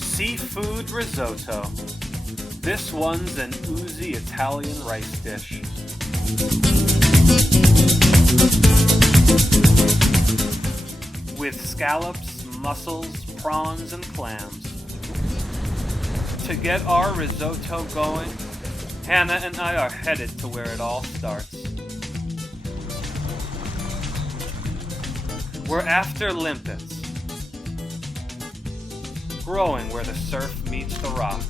Seafood risotto. This one's an oozy Italian rice dish. With scallops, mussels, prawns, and clams. To get our risotto going, Hannah and I are headed to where it all starts. We're after limpets, growing where the surf meets the rocks.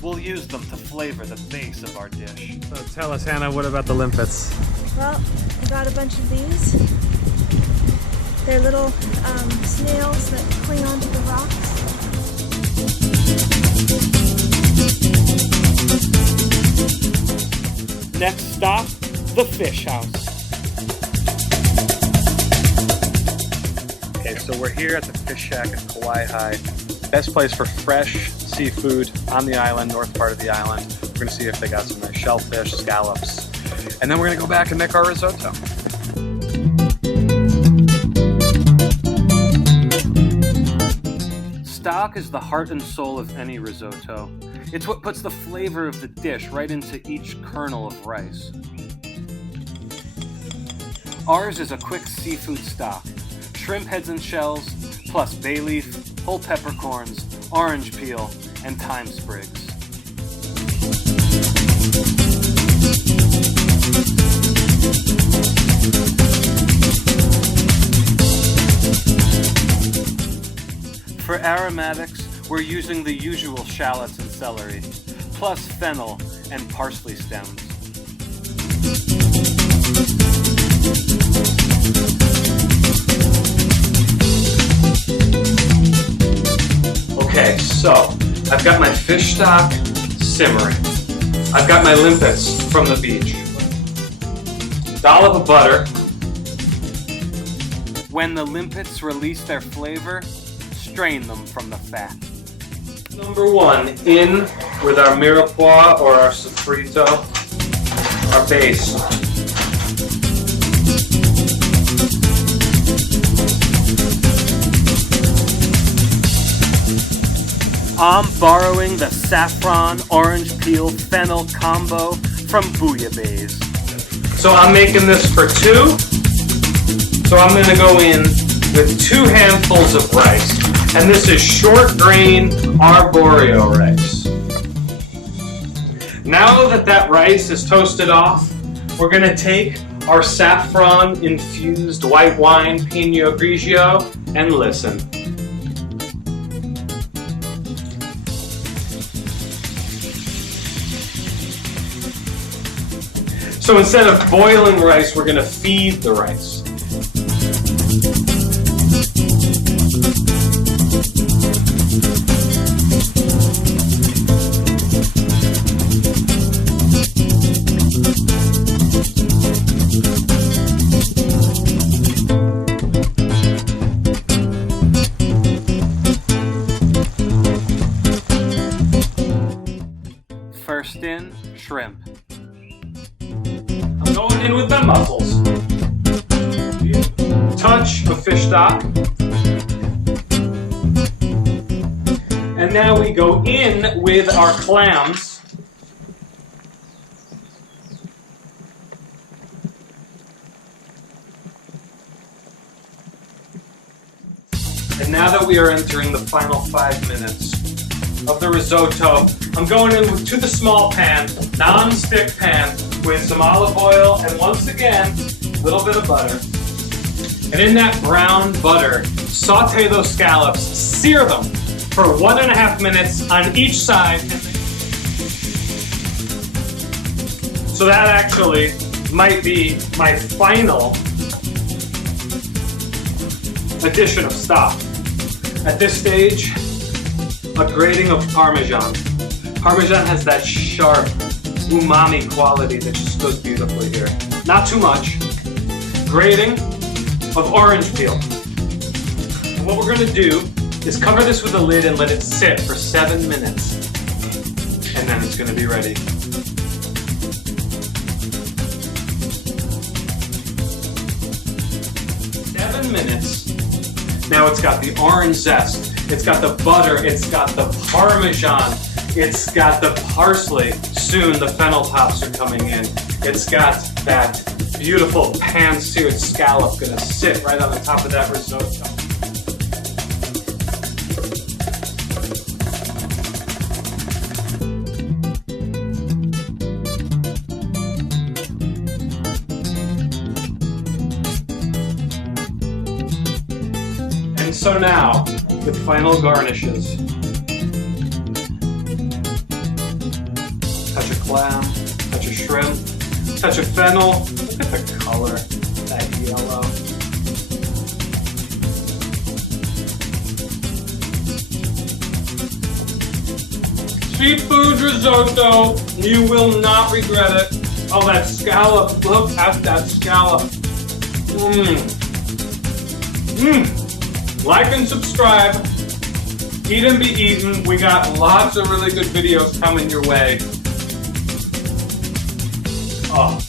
We'll use them to flavor the base of our dish. So tell us, Hannah, what about the limpets? Well, I got a bunch of these. They're little snails that cling onto the rocks. Next stop, the fish house. Okay, so we're here at the Fish Shack at Kauai High. Best place for fresh seafood on the island, north part of the island. We're gonna see if they got some nice shellfish, scallops, and then we're gonna go back and make our risotto. Stock is the heart and soul of any risotto. It's what puts the flavor of the dish right into each kernel of rice. Ours is a quick seafood stock. Shrimp heads and shells, plus bay leaf, whole peppercorns, orange peel, and thyme sprigs. For aromatics, we're using the usual shallots and celery, plus fennel and parsley stems. Okay, so I've got my fish stock simmering. I've got my limpets from the beach. Dollop of butter. When the limpets release their flavor, strain them from the fat. Number one, in with our mirepoix or our sofrito, our base. I'm borrowing the saffron orange peel fennel combo from Bouillabaisse. So I'm making this for two. So I'm gonna go in with 2 handfuls of rice. And this is short grain arborio rice. Now that rice is toasted off, we're gonna take our saffron infused white wine Pinot Grigio and listen. So instead of boiling rice, we're gonna feed the rice. First in, shrimp. I'm going in with the mussels. Touch of fish stock. And now we go in with our clams. And now that we are entering the final 5 minutes of the risotto, I'm going in to the small pan, non-stick pan, with some olive oil and once again, a little bit of butter. And in that brown butter, saute those scallops, sear them for 1.5 minutes on each side. So that actually might be my final addition of stock. At this stage, a grating of Parmesan. Parmesan has that sharp umami quality that just goes beautifully here. Not too much. Grating of orange peel. And what we're gonna do is cover this with a lid and let it sit for 7 minutes. And then it's gonna be ready. Now it's got the orange zest, it's got the butter, it's got the Parmesan, it's got the parsley. Soon the fennel tops are coming in. It's got that beautiful pan-seared scallop gonna sit right on the top of that risotto. And so now, the final garnishes. Touch of clam, touch of shrimp, touch of fennel. Look at the color, that yellow. Seafood risotto, you will not regret it. Oh, that scallop, look at that scallop. Like and subscribe. Eat and be eaten. We got lots of really good videos coming your way. Oh.